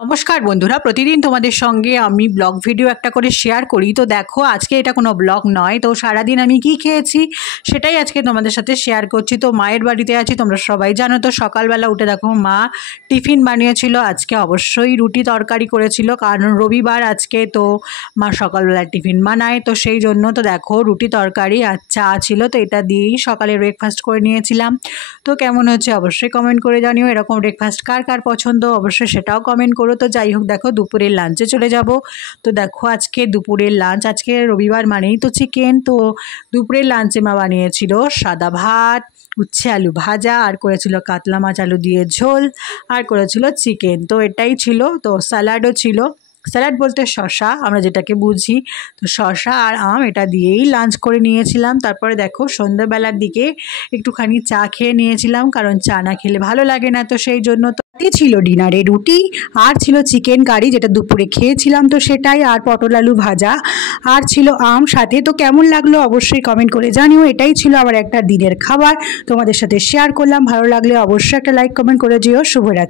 নমস্কার বন্ধুরা, প্রতিদিন তোমাদের সঙ্গে আমি ব্লগ ভিডিও একটা করে শেয়ার করি। তো দেখো, আজকে এটা কোনো ব্লগ নয়। তো সারাদিন আমি কি খেয়েছি সেটাই আজকে তোমাদের সাথে শেয়ার করছি। তো মায়ের বাড়িতে আছি, তোমরা সবাই জানো। তো সকালবেলা উঠে দেখো মা টিফিন বানিয়েছিল। আজকে অবশ্যই রুটি তরকারি করেছিল, কারণ রবিবার আজকে। তো মা সকালবেলা টিফিন বানায়, তো সেই জন্য তো দেখো রুটি তরকারি আর চা ছিল। তো এটা দিয়েই সকালে ব্রেকফাস্ট করে নিয়েছিলাম। তো কেমন হচ্ছে অবশ্যই কমেন্ট করে জানিও। এরকম ব্রেকফাস্ট কার কার পছন্দ অবশ্যই সেটাও কমেন্ট করো। তো যাই হোক, দেখো দুপুরের লাঞ্চে চলে যাব। তো দেখো আজকে দুপুরের লাঞ্চ, আজকে রবিবার মানেই তো চিকেন। তো দুপুরের লাঞ্চে মা বানিয়েছিল সাদা ভাত, উচ্ছে আলু ভাজা, আর করেছিল কাতলা মাছ আলু দিয়ে ঝোল, আর করেছিল চিকেন। তো এটাই ছিল। তো স্যালাডও ছিল। স্যালাড বলতে শসা আমরা যেটাকে বুঝি। তো শসা আর আম এটা দিয়েই লাঞ্চ করে নিয়েছিলাম। তারপরে দেখো সন্ধ্যাবেলার দিকে একটুখানি চা খেয়ে নিয়েছিলাম, কারণ চা না খেলে ভালো লাগে না। তো সেই জন্য তো ছিল ডিনারে রুটি, আর ছিল চিকেন কারি যেটা দুপুরে খেয়েছিলাম, তো সেটাই, আর পটল আলু ভাজা, আর ছিল আম সাথে। তো কেমন লাগলো অবশ্যই কমেন্ট করে জানিও। এটাই ছিল আমার একটা দিনের খাবার, তোমাদের সাথে শেয়ার করলাম। ভালো লাগলে অবশ্যই একটা লাইক কমেন্ট করে যেও। শুভরাত্রি।